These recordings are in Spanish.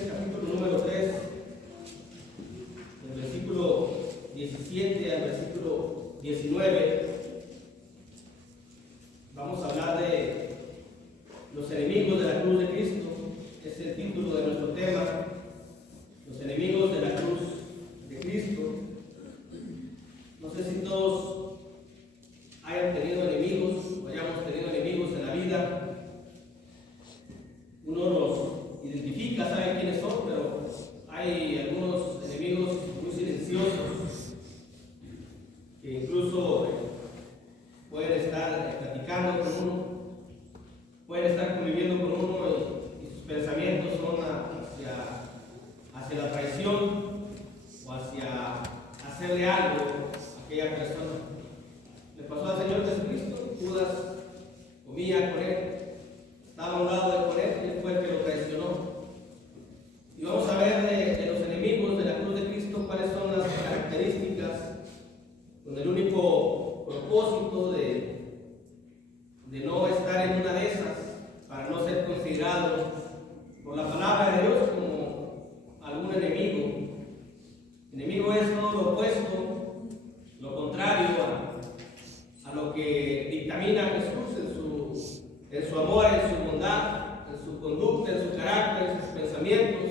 Filipenses, capítulo número 3, del versículo 17 al versículo 19, vamos a hablar de los enemigos de la cruz de Cristo. Es el título de nuestro tema, los enemigos de la cruz de Cristo. No sé si todos hayan tenido enemigos o hayamos tenido enemigos en la vida. Uno los identifica, sabe quiénes son, pero hay algunos enemigos muy silenciosos que incluso pueden estar platicando con uno, pueden estar conviviendo con uno y sus pensamientos son hacia la traición o hacia hacerle algo a aquella persona. Le pasó al Señor Jesucristo. Judas comía con él, estaba a un lado de él y él fue el que lo traicionó. Y vamos a ver de los enemigos de la cruz de Cristo cuáles son las características con el único propósito de no estar en una de esas, para no ser considerado por la palabra de Dios como algún enemigo. Enemigo es todo lo opuesto, lo contrario a lo que dictamina Jesús en su amor, en su bondad, en su conducta, en su carácter, en sus pensamientos,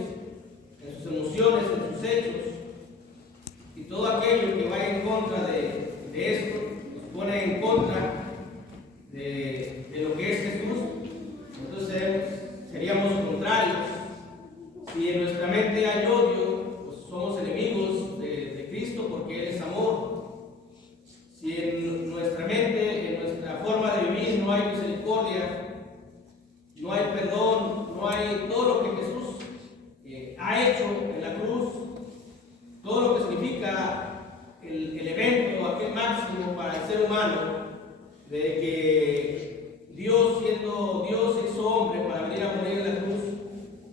en sus emociones, en sus hechos. Y todo aquello que vaya en contra de esto, nos pone en contra de lo que es Jesús. Entonces seríamos contrarios. Si en nuestra mente hay odio, pues somos enemigos de Cristo, porque Él es amor. Si en nuestra mente, en nuestra forma de vivir no hay misericordia, no hay perdón, no hay todo lo que Jesús ha hecho en la cruz, todo lo que significa el evento, aquel máximo para el ser humano, de que Dios, siendo Dios, se hizo hombre para venir a morir en la cruz.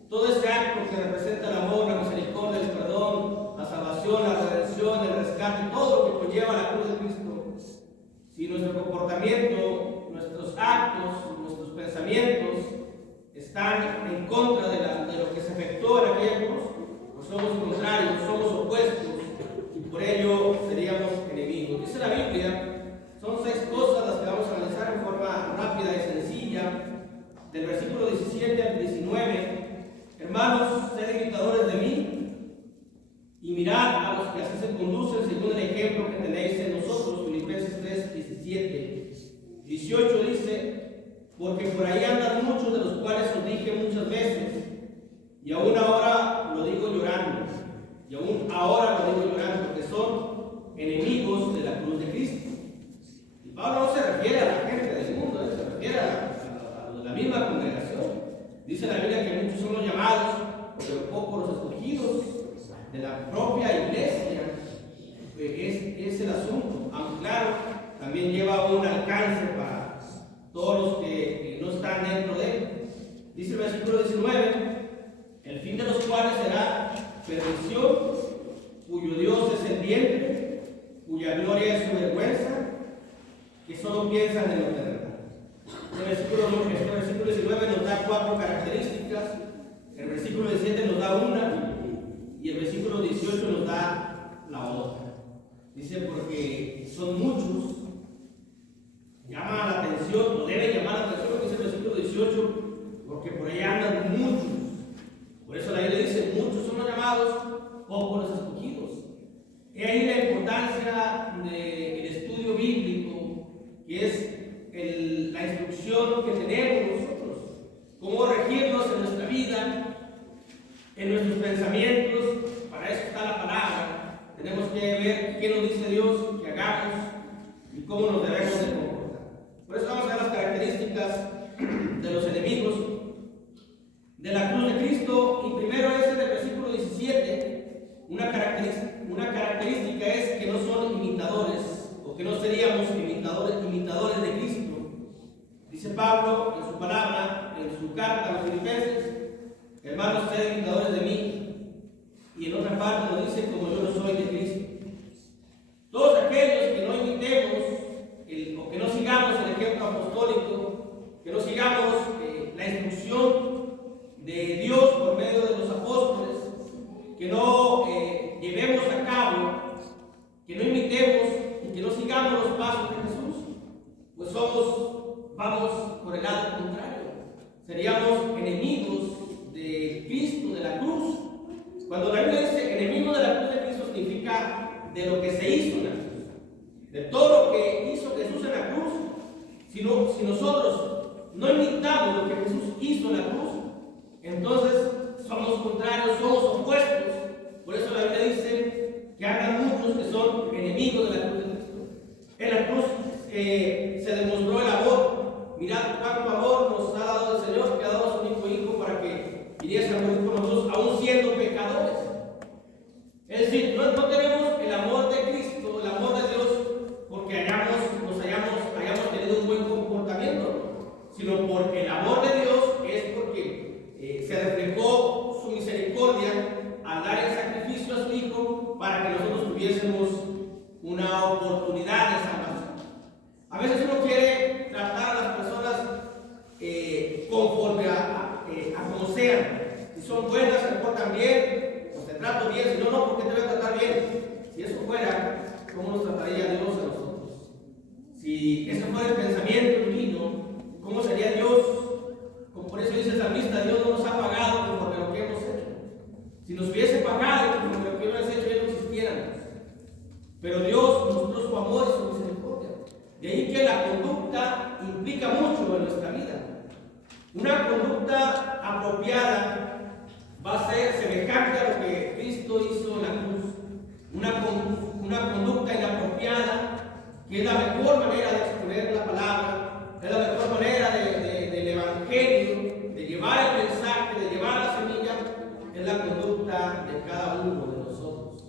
Todo ese acto que representa el amor, la misericordia, el perdón, la salvación, la redención, el rescate, todo lo que conlleva la cruz de Cristo. Si nuestro comportamiento, nuestros actos, nuestros pensamientos están en contra de lo que se efectuó en aquella cruz, pues somos contrarios, somos opuestos, y por ello seríamos enemigos. Dice la Biblia, son 6 cosas las que vamos a analizar en forma rápida y sencilla, del versículo 17 al 19. Hermanos, sed imitadores de mí, y mirad a los que así se conducen según el ejemplo que tenéis en nosotros. Filipenses 3, 17. 18 dice: porque por ahí andan muchos, de los cuales os dije muchas veces, y aún ahora lo digo llorando, que son enemigos de la cruz de Cristo. Y Pablo no se refiere a la gente del mundo, se refiere a los de la misma congregación. Dice la Biblia que muchos son los llamados, pero pocos los escogidos. De la propia iglesia es el asunto, aunque claro, también lleva un alcance para todos los que no están dentro de él. Dice el versículo 19: el fin de los cuales será perdición, cuyo Dios es el vientre, cuya gloria es su vergüenza, que solo piensan en lo terrenal. Este versículo 19 nos da 4 características, el versículo 17 nos da una, y el versículo 18 nos da la otra. Dice: porque son muchos. Llama la atención, o debe llamar la atención lo que dice el versículo 18, porque por ahí andan muchos. Por eso la Biblia dice: muchos son los llamados, pocos los escogidos. He ahí la importancia del estudio bíblico, que es la instrucción que tenemos nosotros, cómo regirnos en nuestra vida, en nuestros pensamientos. Para eso está la palabra. Tenemos que ver qué nos dice Dios que hagamos y cómo nos debemos de comportar. Por eso vamos a ver las características de los enemigos de la cruz de Cristo. Y primero es en el versículo 17. Una característica es que no son imitadores, o que no seríamos imitadores de Cristo. Dice Pablo en su palabra, en su carta a los Filipenses: hermanos, sed imitadores de mí. Y en otra parte nos dice: como yo no soy de Cristo. Todos aquellos que no imitemos o que no sigamos el ejemplo apostólico, que no sigamos la instrucción de Dios por medio de los apóstoles, Cuando la Biblia dice enemigo de la cruz de Cristo, significa de lo que se hizo en la cruz, de todo lo que hizo Jesús en la cruz. Si nosotros no imitamos lo que Jesús hizo en la cruz, entonces somos contrarios, somos opuestos. Por eso la Biblia dice que hagan muchos que son enemigos de la cruz de Cristo. En la cruz se demostró el amor. Mirad cuánto amor nos ha dado el Señor, que ha dado a su único Hijo para que viniese a morir por nosotros, aún siendo pecadores. Es decir, no tenemos el amor de Cristo, el amor de Dios, porque hayamos tenido un buen comportamiento, sino porque el amor de Dios es porque se reflejó su misericordia al dar el sacrificio a su Hijo para que nosotros tuviésemos una oportunidad de salvación. A veces uno quiere tratar a las personas conforme a como sean. Si son buenas, se portan bien, pues te trato bien. Si no, ¿por qué te voy a tratar bien? Si eso fuera, ¿cómo nos trataría Dios a nosotros? Si ese fuera el pensamiento divino, ¿cómo sería Dios? Como por eso dice el salmista, Dios no nos ha pagado conforme a lo que hemos hecho. Si nos hubiese pagado conforme a lo que hemos hecho, ya no existiéramos. Pero Dios mostró su amor y su misericordia. De ahí que la conducta implica mucho en nuestra vida. Una conducta apropiada va a ser semejante a lo que Cristo hizo en la cruz. Una conducta inapropiada, que es la mejor manera de exponer la palabra, es la mejor manera del evangelio, de llevar el mensaje, de llevar la semilla, es la conducta de cada uno de nosotros.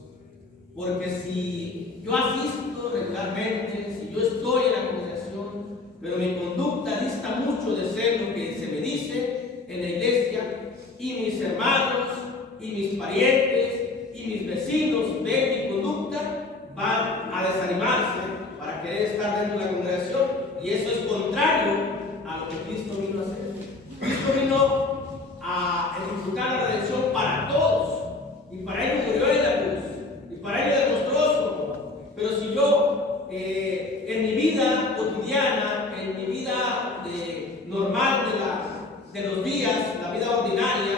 Porque si yo asisto regularmente, si yo estoy en la congregación, pero mi conducta dista mucho de ser lo que se me dice en la iglesia, y mis hermanos, y mis parientes, y mis vecinos ven mi conducta, van a desanimarse para querer estar dentro de la congregación, y eso es contrario a lo que Cristo vino a hacer. Cristo vino a ejecutar la redención para todos, y para ello murió en la cruz, y para ello demostró su amor. Pero si yo en mi vida cotidiana, en mi vida normal de los días, la vida ordinaria,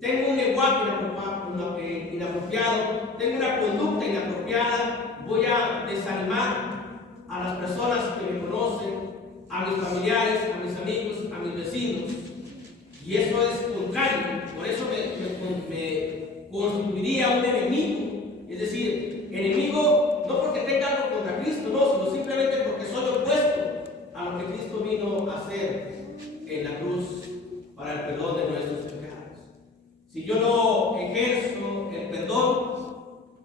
tengo un lenguaje inapropiado, tengo una conducta inapropiada, voy a desanimar a las personas que me conocen, a mis familiares, a mis amigos, a mis vecinos, y eso es contrario. Por eso me constituiría un enemigo, es decir, enemigo no porque tenga algo contra Cristo, no, sino simplemente porque soy opuesto a lo que Cristo vino a hacer en la cruz para el perdón de nuestros pecados. Si yo no ejerzo el perdón,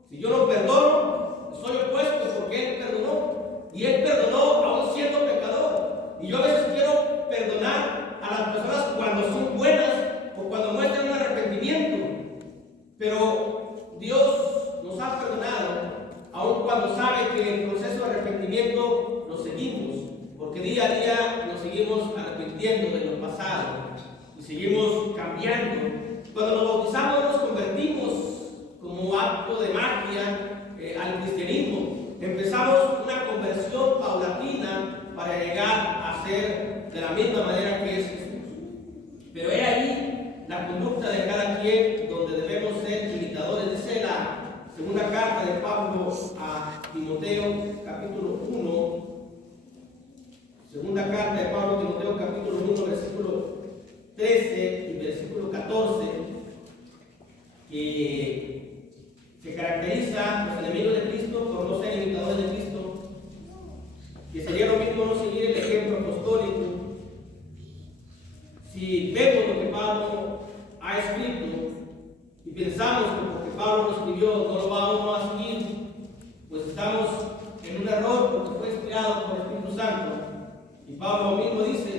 si yo no perdono, soy opuesto porque Él perdonó, y Él perdonó aún siendo pecador. Y yo a veces quiero perdonar a las personas cuando son buenas o cuando muestran un arrepentimiento, pero Dios nos ha perdonado aun cuando sabe que el proceso de arrepentimiento lo seguimos, porque día a día nos seguimos arrepintiendo de lo pasado y seguimos cambiando. Cuando nos bautizamos nos convertimos como acto de magia al cristianismo. Empezamos una conversión paulatina para llegar a ser de la misma manera que es Jesús. Pero he ahí la conducta de cada quien, donde debemos ser imitadores. Dice la segunda carta de Pablo a Timoteo, capítulo 1. Segunda carta de Pablo a Timoteo, capítulo 1, versículo 13 y versículo 14, que se caracteriza los enemigos de Cristo por no ser imitadores de Cristo, que sería lo mismo no seguir el ejemplo apostólico. Si vemos lo que Pablo ha escrito y pensamos que porque Pablo lo escribió no lo va uno a seguir, pues estamos en un error, porque fue inspirado por el Espíritu Santo. Y Pablo mismo dice: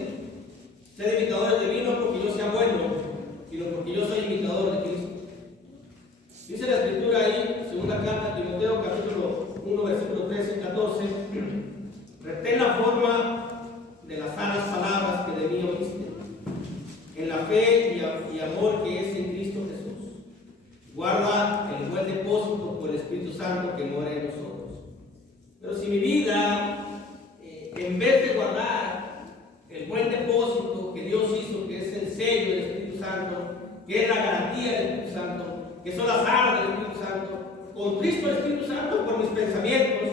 sed imitadores de mí, no porque yo sea bueno, sino porque yo soy imitador de Cristo. Dice la Escritura ahí, segunda carta a Timoteo, capítulo 1, versículo 13 y 14: retén la forma de las sanas palabras que de mí oíste, en la fe y amor que es en Cristo Jesús. Guarda el buen depósito por el Espíritu Santo que mora en nosotros. Pero si mi vida, en vez de guardar el buen depósito que Dios hizo, que es el sello del Espíritu Santo, que es la garantía del Espíritu Santo, que son las armas del Espíritu Santo. Contristo el Espíritu Santo por mis pensamientos,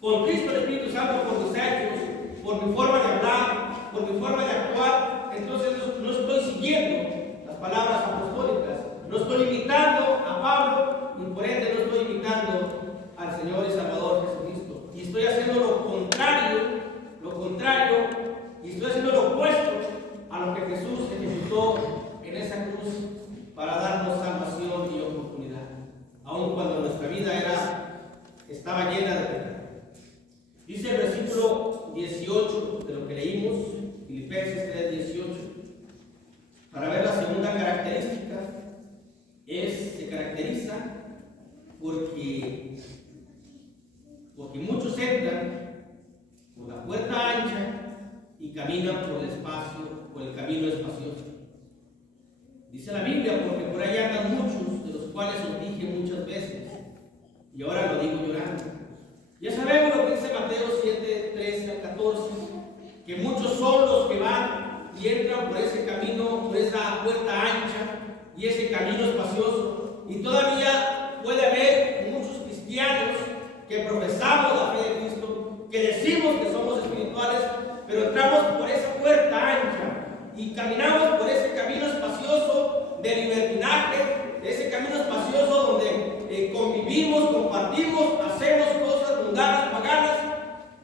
contristo el Espíritu Santo por mis hechos, por mi forma de hablar, por mi forma de actuar. Entonces no estoy siguiendo las palabras apostólicas, no estoy imitando a Pablo y por ende no estoy imitando al Señor y Salvador Jesucristo. Y estoy haciendo lo contrario, y estoy haciendo lo opuesto a lo que Jesús ejecutó en esa cruz para darnos salvación y oportunidad, aun cuando nuestra vida estaba llena de pecado. Dice el versículo 18 de lo que leímos, Filipenses 3:18, para ver la segunda característica, se caracteriza porque muchos entran por la puerta ancha y caminan por el camino espacioso. Dice la Biblia, porque por ahí andan muchos, de los cuales os dije muchas veces, y ahora lo digo llorando. Ya sabemos lo que dice Mateo 7:13-14, que muchos son los que van y entran por ese camino, por esa puerta ancha y ese camino espacioso. Y todavía puede haber muchos cristianos que profesamos la fe de Cristo, que decimos que somos espirituales, pero entramos por esa puerta ancha y caminamos por ese camino espacioso de libertinaje, de ese camino espacioso donde convivimos, compartimos, hacemos cosas mundanas, paganas,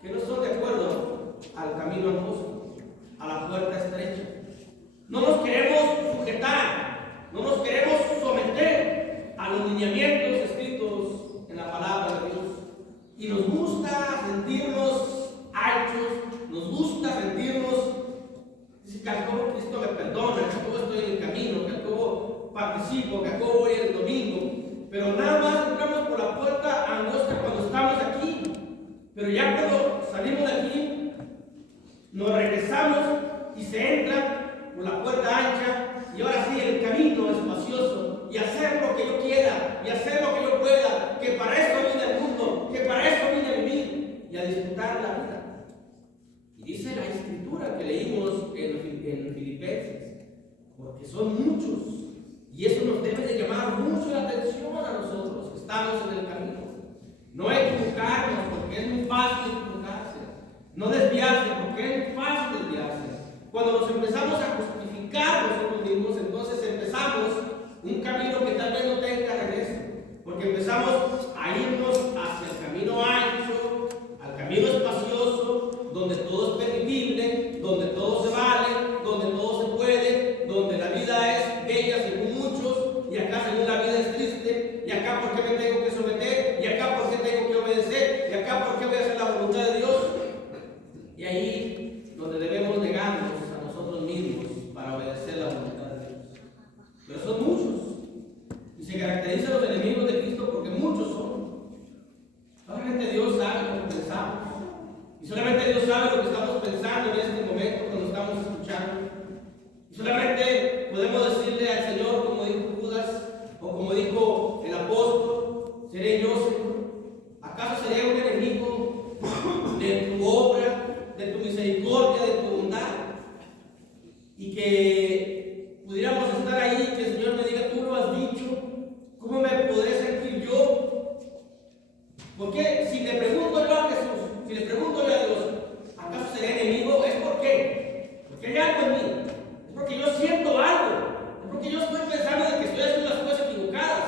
que no son de acuerdo al camino angosto, a la puerta estrecha. No nos queremos sujetar, no nos queremos someter a los lineamientos escritos en la palabra de Dios. Y nos gusta sentirnos anchos, nos gusta sentirnos, dice que al cabo Cristo me perdona, que al cabo estoy en el camino, que al cabo participo, que al cabo voy el domingo. Pero nada más entramos por la puerta angosta cuando estamos aquí. Pero ya cuando salimos de aquí, nos regresamos y se entra por la puerta ancha y ahora sí el camino espacioso y hacer lo que yo quiera y hacer lo que yo pueda, que para eso vine al mundo, que para eso vine a vivir y a disfrutar la vida. Y dice la escritura que leímos en Filipenses, porque son muchos y eso nos debe de llamar mucho la atención a nosotros que estamos en el camino. No equivocarnos, porque es muy fácil equivocarse. No desviarse, porque es muy fácil desviarse. Cuando nos empezamos a justificar nosotros mismos, entonces empezamos un camino que tal vez no tenga regreso. Porque empezamos a irnos hacia el camino ancho, al camino espacioso, donde todo es permitible, donde todo se vale, donde todo se puede, donde la vida es bella según muchos, y acá según la vida es triste, y acá por qué me tengo que someter, y acá por qué tengo que obedecer, y acá por qué voy a hacer la voluntad de Dios. Y ahí donde debemos negarnos a nosotros mismos para obedecer la voluntad de Dios. Pero son muchos, y se caracterizan los enemigos de Cristo porque muchos son. Solamente Dios sabe lo que pensamos, y solamente Dios sabe lo que estamos pensando en este momento cuando estamos escuchando. Y solamente podemos decirle al Señor, como dijo Judas, o como dijo el apóstol, ¿seré yo, Señor? ¿Acaso seré un enemigo de tu obra, de tu misericordia, de tu bondad? Y que pudiéramos estar ahí, que el Señor me diga, tú lo has dicho, ¿cómo me podré sentir yo? Porque si le pregunto yo a Jesús, si le pregunto yo a Dios, ¿acaso seré enemigo? ¿Es por qué? Porque hay algo en mí, es porque yo siento algo, es porque yo estoy pensando de que estoy haciendo las cosas equivocadas.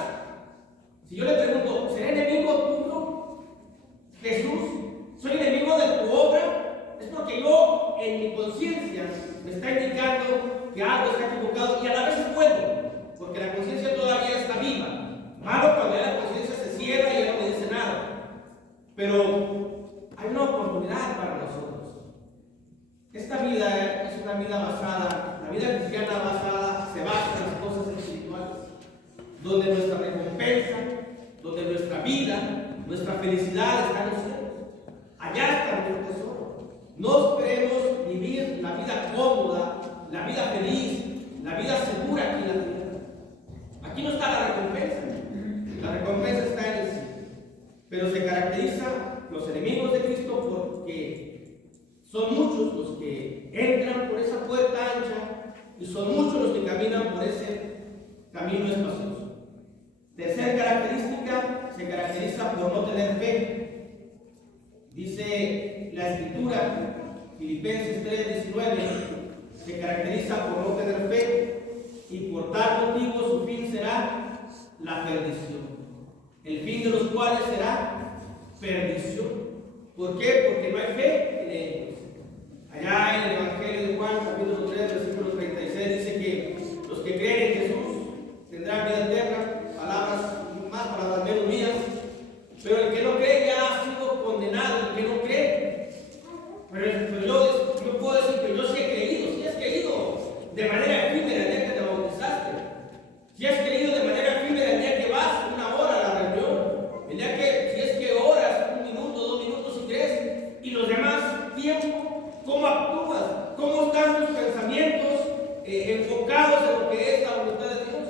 Si yo le pregunto, ¿seré enemigo tuyo, Jesús? ¿Soy enemigo de tu obra? Es porque yo, en mi conciencia, me está indicando que algo está equivocado y a la vez es bueno, porque la conciencia todavía está viva. Malo cuando ya la conciencia se cierra y ya no me dice nada. Pero hay una oportunidad para nosotros. Esta vida es una vida basada, la vida cristiana se basa en las cosas espirituales, donde nuestra recompensa, donde nuestra vida, nuestra felicidad está en los cielos. Allá está nuestro tesoro. No esperemos vivir la vida cómoda, la vida feliz, la vida segura aquí en la tierra. Aquí no está la recompensa. La recompensa está en el cielo. Pero se caracteriza los enemigos de Cristo porque son muchos los que entran por esa puerta ancha y son muchos los que caminan por ese camino espacioso. Tercera característica, se caracteriza por no tener fe. Dice la Escritura, Filipenses 3:19, se caracteriza por no tener fe y por tal motivo su fin será la perdición. El fin de los cuales será perdición. ¿Por qué? Porque no hay fe en ellos. Allá en el Evangelio de Juan, capítulo 3, versículo 36, dice que los que creen en Jesús tendrán vida eterna. Palabras menos mías. Pero el que no cree ya ha sido condenado. El que no cree. Pero yo puedo decir que yo sí he creído. Si has creído de manera efímera el día que te bautizaste. Si has creído de manera efímera el día que vas una hora a la reunión. El día que, si es que oras 1 minuto, 2 minutos y crees. Y los demás tiempo, ¿cómo actúas? ¿Cómo están tus pensamientos enfocados en lo que es la voluntad de Dios?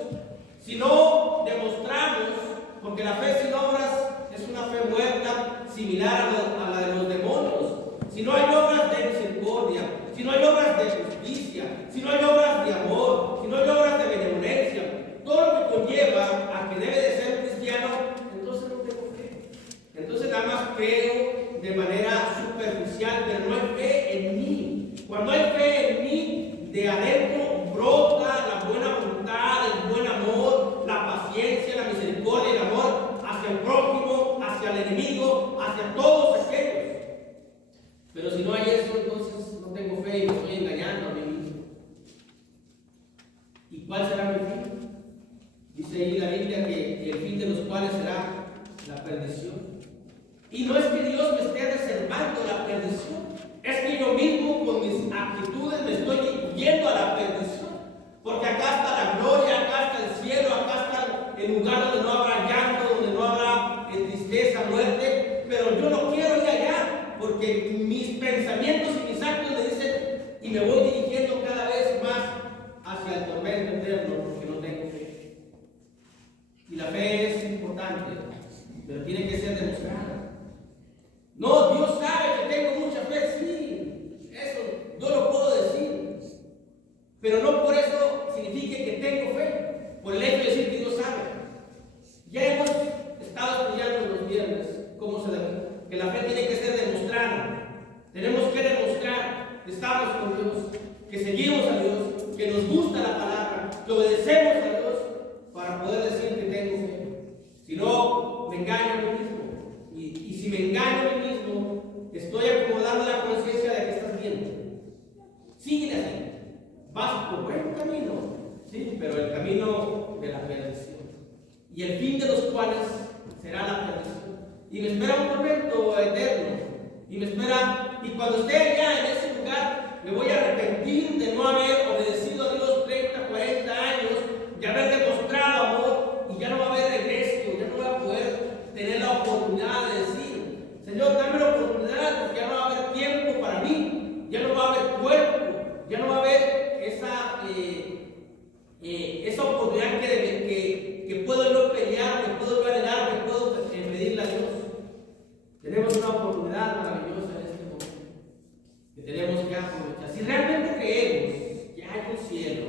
Si no demostramos, porque la fe sin obras es una fe muerta, similar a la de los demonios. Si no hay obras de misericordia, si no hay obras de justicia, si no hay obras de amor, si no hay obras de benevolencia, todo lo que conlleva a que debe de ser cristiano, entonces no tengo fe. Entonces nada más creo de manera superficial, pero no hay fe en mí. Cuando hay fe en mí, de adentro brota la buena voluntad, el buen amor, la paciencia, la misericordia y el amor hacia el prójimo, hacia el enemigo, hacia todos aquellos. Pero si no hay eso, entonces no tengo fe y me estoy engañando a mí mismo. ¿Y cuál será mi fin? Dice ahí la Biblia que el fin de los cuales será la perdición. Y no es que Dios me esté reservando la perdición, es que yo mismo con mis actitudes me estoy yendo a la perdición. Porque acá está la gloria, acá está el cielo, acá está el lugar donde no habrá llanto, donde no habrá tristeza, muerte. Pero yo no quiero ir allá, porque mis pensamientos y mis actos me dicen, y me voy dirigiendo cada vez más hacia el tormento eterno, porque no tengo fe. Y la fe es importante, pero tiene que ser demostrada. No, Dios sabe que tengo mucha fe, sí, eso yo lo puedo decir, pero no por eso significa que tengo fe, por el hecho de decir que Dios sabe. Ya hemos estado estudiando los viernes cómo se demuestra, que la fe tiene que ser demostrada. Tenemos que demostrar que estamos con Dios, que seguimos a Dios, que nos gusta la palabra, que obedecemos a Dios para poder decir que tengo fe. Si no, me engaño a mí mismo. Y si me engaño a mí mismo, estoy acomodando la conciencia de que estás bien. Síguele así. Vas por buen camino, sí, pero el camino de la perdición. Y el fin de los cuales será la perdición. Y me espera un tormento eterno. Y me espera, y cuando esté allá en ese lugar, me voy a arrepentir de no haber obedecido a Dios 30, 40 años, de haber demostrado amor, y ya no va a haber regreso, ya no voy a poder tener la oportunidad de decir, Señor, dame la oportunidad, porque ya no va a haber tiempo para mí, ya no va a haber cuerpo, ya no va a haber esa oportunidad que puedo yo pelear, que puedo yo anhelar, que puedo pedirle a Dios. Tenemos una oportunidad maravillosa en este momento que tenemos que aprovechar. Si realmente creemos que hay un cielo,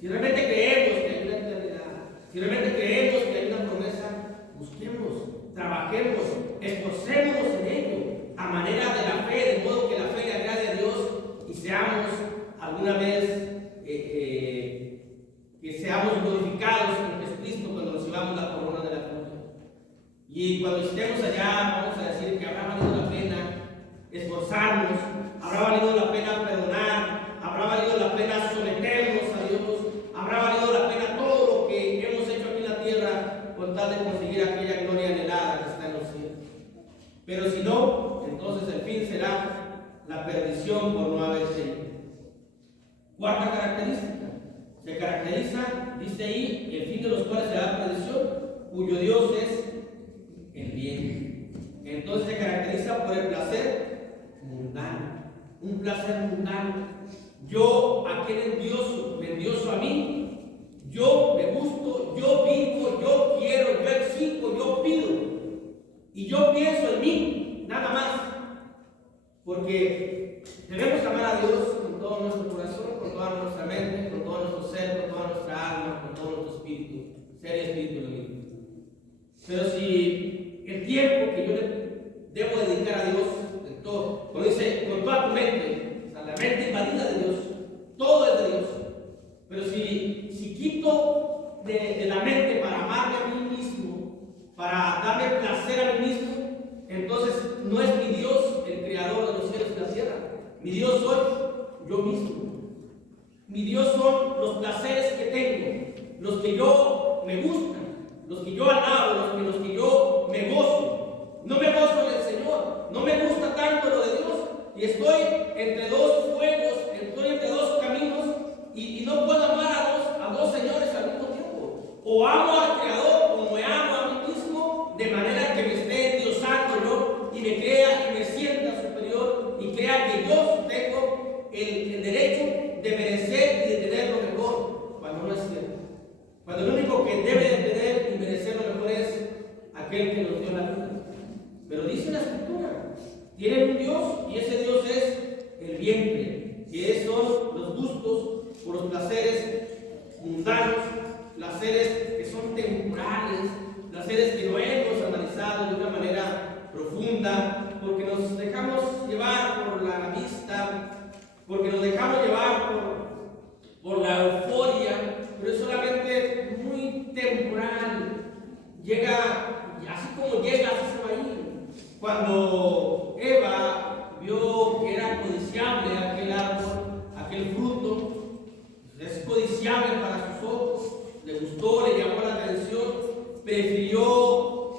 si realmente creemos que hay una eternidad, si realmente creemos que hay una promesa, busquemos, trabajemos, esforcémonos en ello a manera de la fe, de modo que la fe le agrade a Dios y seamos alguna vez que seamos glorificados en Jesucristo cuando recibamos la corona de la cruz. Y cuando estemos allá, vamos a decir que habrá valido la pena esforzarnos, habrá valido la pena perdonar, habrá valido la pena someternos a Dios, habrá valido la pena todo lo que hemos hecho aquí en la tierra con tal de conseguir aquella gloria anhelada que está en los cielos. Pero si no, entonces el fin será la perdición por no haber creído. Cuarta característica, se caracteriza, dice ahí, el fin de los cuales será la perdición, cuyo Dios es el bien. Entonces se caracteriza por el placer mundano, un placer mundano. Yo, aquel envidioso a mí, yo me gusto, yo vivo, yo quiero, yo exijo, yo pido. Y yo pienso en mí, nada más. Porque debemos amar a Dios con todo nuestro corazón, con toda nuestra mente, con todo nuestro ser, con toda nuestra alma, con todo nuestro espíritu, ser y espíritu de mí. Pero si el tiempo que yo le debo dedicar a Dios, en todo, como dice, con toda tu mente, o sea, la mente invadida de Dios, todo es de Dios. Pero si quito de la mente para amarme a mí mismo, para darme placer a mí mismo, entonces no es mi Dios el creador de los cielos y la tierra. Mi Dios soy yo mismo. Mi Dios son los placeres que tengo, los que yo me gustan, los que yo alabo, los que yo me gozo. No me gozo en el Señor, no me gusta tanto lo de Dios y estoy entre dos fuegos, estoy entre dos caminos y no puedo amar a dos señores al mismo tiempo. O amo al Creador o me amo a mí mismo de manera que me esté endiosando yo y me crea y me sienta superior y crea que yo tengo el derecho de merecer y de tener lo mejor, cuando no es cierto. Cuando lo único que debe de tener y merecer lo mejor es aquel que nos dio la vida. Pero dice la Escritura, tienen un Dios y ese Dios es el vientre, que son los gustos por los placeres mundanos, placeres que son temporales, placeres que no hemos analizado de una manera profunda, porque nos dejamos llevar por la vista, porque nos dejamos llevar por la euforia, pero es solamente muy temporal. Llega, así como llega, así se va a ir. Cuando Eva vio que era codiciable aquel árbol, aquel fruto, es codiciable para sus ojos, le gustó, le llamó la atención, prefirió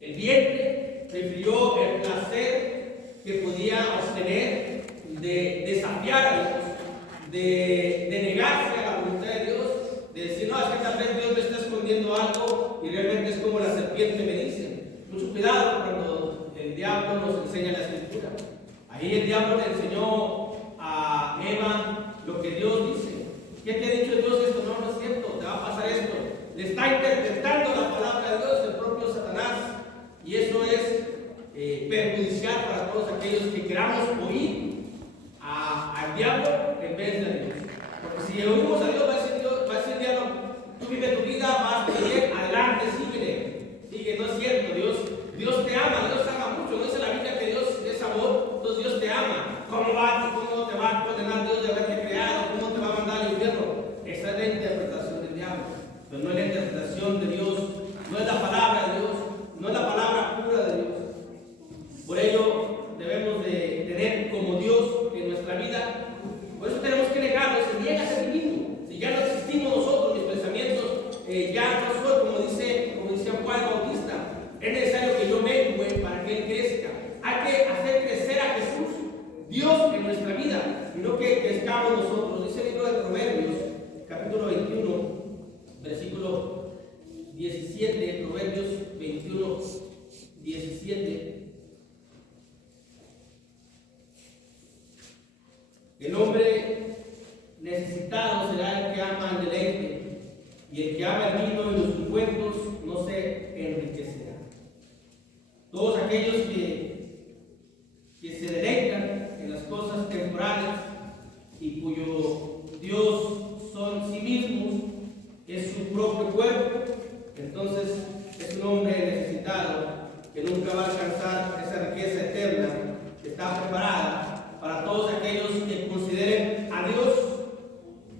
el vientre, prefirió el placer que podía obtener de desafiar a Dios, de negarse a la voluntad de Dios, de decir, no, es que tal vez Dios me está escondiendo algo y realmente es como la serpiente me dice. Mucho cuidado cuando el diablo nos enseña la Escritura. Ahí el diablo le enseñó a Eva lo que Dios dice. ¿Qué te ha dicho Dios esto? No, no es cierto, te va a pasar esto. Le está interpretando la palabra de Dios el propio Satanás. Y eso es perjudicial para todos aquellos que queramos oír al diablo en vez de Dios. Porque si oímos a Dios, va a decir Dios, tú vive tu vida, vas bien, adelante, sigue, no es cierto, Dios te ama, Dios ama mucho, no dice la Biblia que Dios es amor, entonces Dios te ama. ¿Cómo te va a condenar Dios de haberte creado? ¿Cómo te va a mandar al infierno? Esa es la interpretación del diablo, pero no es la interpretación de Dios, no es la palabra de Dios, no es la palabra pura de Dios. Por ello debemos de tener como Dios en nuestra vida. Por eso tenemos que negarlo, se niega a sí mismo. Si ya no existimos nosotros, mis pensamientos ya no soy, como decía Juan Bautista, es necesario que yo mengue para que Él crezca. Hay que hacer crecer a Jesús, Dios en nuestra vida, y no que crezcamos nosotros. Dice el libro de Proverbios, capítulo 21, versículo 17, Proverbios 21, 17. El hombre necesitado será el que ama el deleite, y el que ama el vino y los ungüentos no se enriquecerá. Todos aquellos que se deleitan en las cosas temporales y cuyo Dios son sí mismos, es su propio cuerpo, entonces es un hombre necesitado que nunca va a alcanzar esa riqueza eterna que está preparada para todos aquellos que consideren a Dios,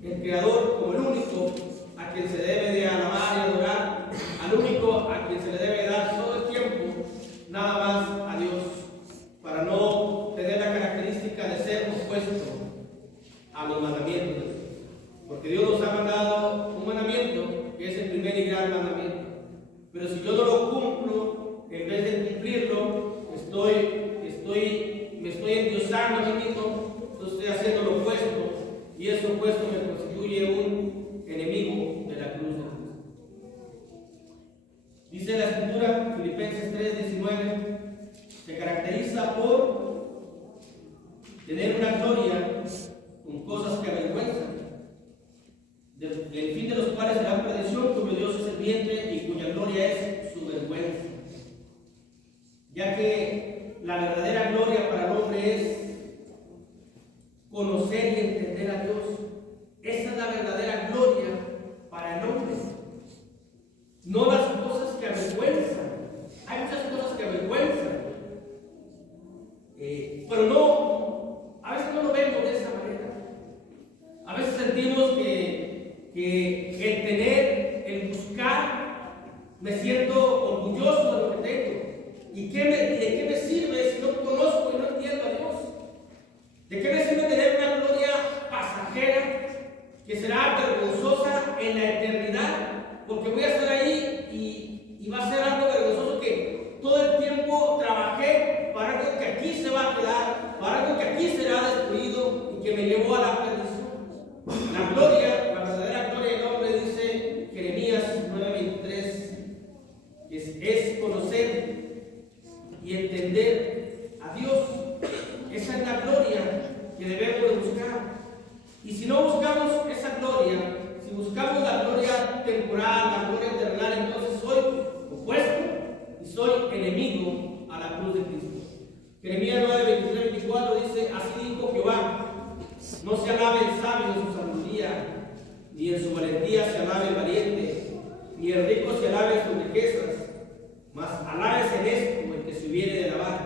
el Creador, como el único a quien se debe de alabar y adorar, al único a quien se le debe dar todo el tiempo, nada más a Dios, para no tener la característica de ser opuesto a los mandamientos de Dios. Porque Dios nos ha mandado un mandamiento que es el primer y gran mandamiento. Pero si yo no lo cumplo, en vez de cumplirlo, me estoy endiosando a mí mismo, entonces estoy haciendo lo opuesto, y eso opuesto me constituye un enemigo de la cruz de Cristo. Dice la Escritura, Filipenses 3:19, se caracteriza por tener una gloria con cosas que avergüenzan, el fin de los cuales será perdición, cuyo Dios es el vientre y cuya gloria es su vergüenza. Ya que la verdadera gloria para el hombre es conocer y entender a Dios. Esa es la verdadera gloria para el hombre. No las cosas que avergüenzan. Me siento orgulloso de lo que tengo. ¿Y de qué me sirve si no conozco y no entiendo a Dios? ¿De qué me sirve tener una gloria pasajera que será vergonzosa en la eternidad? Porque voy a estar ahí y va a ser algo vergonzoso que todo el tiempo trabajé para algo que aquí se va a quedar, para algo que aquí será destruido y que me llevó a la perdición. La gloria, la verdadera gloria del hombre, dice Jeremías 9:23, es conocer y entender a Dios. Esa es la gloria que debemos de buscar. Y si no buscamos esa gloria, si buscamos la gloria temporal, la gloria eterna, entonces soy opuesto y soy enemigo a la cruz de Cristo. Jeremías 9:23-24 dice: así dijo Jehová, no se alabe el sabio en su sabiduría, ni en su valentía se alabe el valiente, ni el rico se alabe en sus riquezas, mas alábese en esto el que se hubiere de alabar,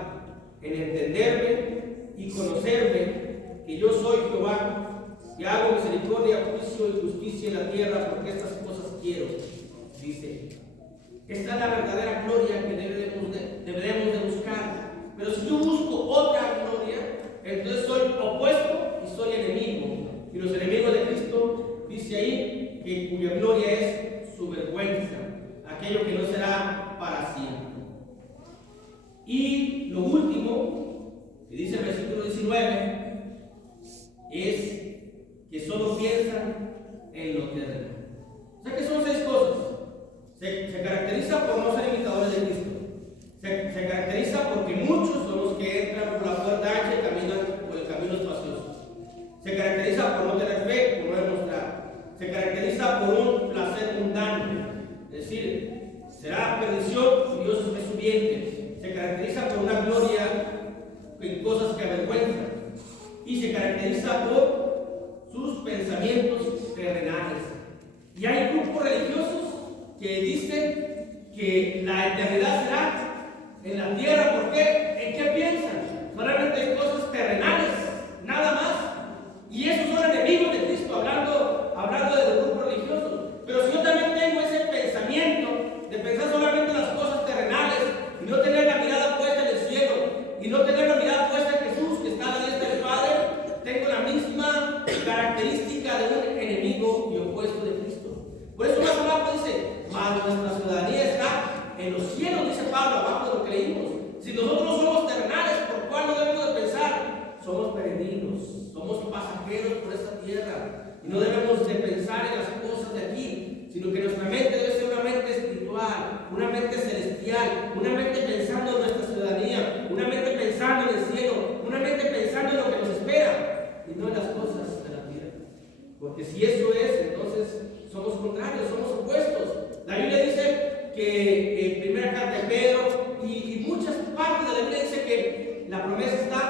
en entenderme y conocerme, que yo soy Jehová, que hago misericordia, juicio y justicia en la tierra, porque estas cosas quiero, dice. Esta es la verdadera gloria que debemos de buscar. Pero si yo busco otra gloria, entonces soy opuesto y soy enemigo. Y los enemigos de Cristo, dice ahí, que cuya gloria es su vergüenza, aquello que no será para siempre. Y lo último, que dice el versículo 19, es que solo piensan en lo terrenal. O sea que son 6 cosas. Se caracteriza por no ser imitadores de Cristo. Se caracteriza porque muchos son los que entran por la puerta ancha y caminan por el camino espacioso. Se caracteriza por no tener fe, por no demostrar. Se caracteriza por un placer mundano. Es decir, será perdición y Dios es su vientre. Se caracteriza por una gloria en cosas que avergüenzan. Y se caracteriza por sus pensamientos terrenales. Y hay grupos religiosos que dicen que la eternidad será en la tierra. ¿Por qué? ¿En qué piensan? Solamente en cosas terrenales, nada más. Y esos son enemigos de Cristo, hablando de los grupos religiosos. Pero si yo también tengo ese pensamiento de pensar solamente en las cosas terrenales y no tener la mirada puesta en el cielo y no tener la mirada puesta en Jesús, que está a la diestra del Padre, tengo la misma característica de un enemigo y opuesto de Cristo. Por eso más abajo dice: mas nuestra ciudadanía está en los cielos, dice Pablo, abajo de lo que leímos. Si nosotros somos terrenales, ¿por cuál no debemos de pensar? Somos peregrinos, somos pasajeros por esta tierra. Y no debemos de pensar en las cosas de aquí, sino que nuestra mente debe ser una mente espiritual, una mente celestial, una mente pensando en nuestra ciudadanía, una mente pensando en el cielo, una mente pensando en lo que nos espera y no en las cosas de la tierra. Porque si eso es, entonces somos contrarios, somos opuestos. La Biblia dice que en primera carta de Pedro y muchas partes de la Biblia dice que la promesa está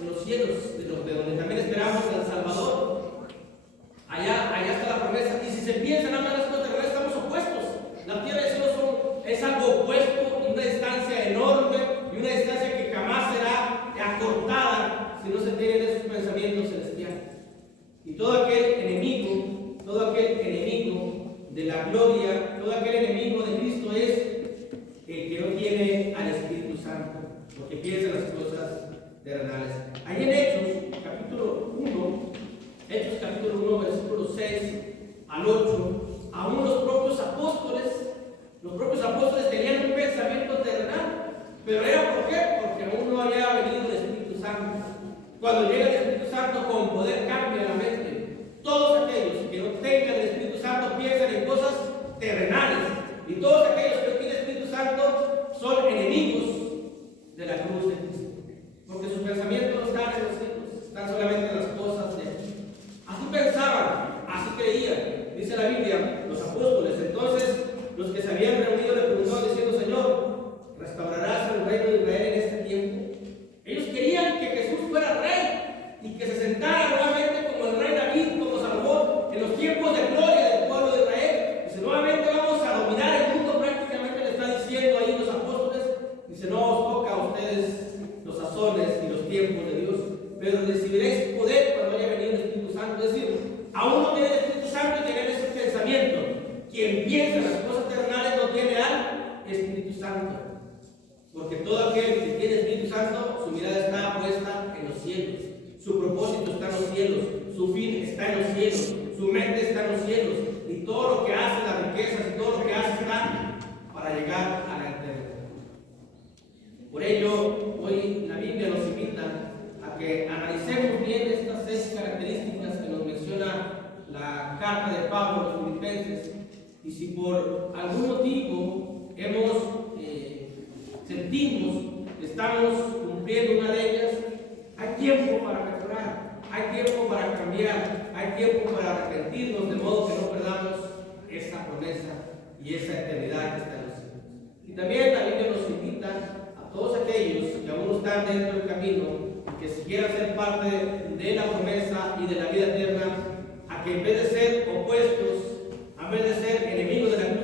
en los cielos, de donde también esperamos al Salvador. Allá está la promesa. Y si se piensa nada más en las cosas terrenales, estamos opuestos. La tierra y el cielo es algo opuesto y una distancia enorme y una distancia que jamás será acortada si no se tienen esos pensamientos celestiales. Y todo aquel enemigo de la gloria, todo aquel enemigo de Cristo es el que no tiene al Espíritu Santo, porque piensa en las cosas terrenales. Ahí en Hechos, capítulo 1, versículos 6 al 8, aún los propios apóstoles tenían un pensamiento terrenal. ¿Pero era por qué? Porque aún no había venido el Espíritu Santo. Cuando llega el Espíritu Santo con poder cambia la mente. Todos aquellos que no tengan el Espíritu Santo piensan en cosas terrenales. Y todos aquellos que no tienen el Espíritu Santo son enemigos de la cruz de Cristo. Porque sus pensamientos no están en los cielos, están solamente en las cosas de aquí. Así pensaban, así creían. Dice la Biblia, los apóstoles. Entonces, los que se habían reunido le preguntaron diciendo: Señor, ¿restaurarás el reino de Israel en este tiempo? Ellos querían que Jesús fuera rey y que se sentara nuevamente como el rey David, como Salomón, en los tiempos de gloria del pueblo de Israel. Dice: nuevamente vamos a dominar el mundo. Porque todo aquel que tiene Espíritu Santo, su mirada está puesta en los cielos. Su propósito está en los cielos. Su fin está en los cielos. Su mente está en los cielos. Y todo lo que hace, las riquezas y todo lo que hace está para llegar a la eternidad. Por ello, hoy la Biblia nos invita a que analicemos bien estas 6 características que nos menciona la carta de Pablo a los Filipenses. Y si por algún motivo sentimos que estamos cumpliendo una de ellas, hay tiempo para mejorar, hay tiempo para cambiar, hay tiempo para arrepentirnos, de modo que no perdamos esa promesa y esa eternidad que está en los cielos. Y también la Biblia nos invita a todos aquellos que aún no están dentro del camino y que si quieran ser parte de la promesa y de la vida eterna, a que en vez de ser opuestos, en vez de ser enemigos de la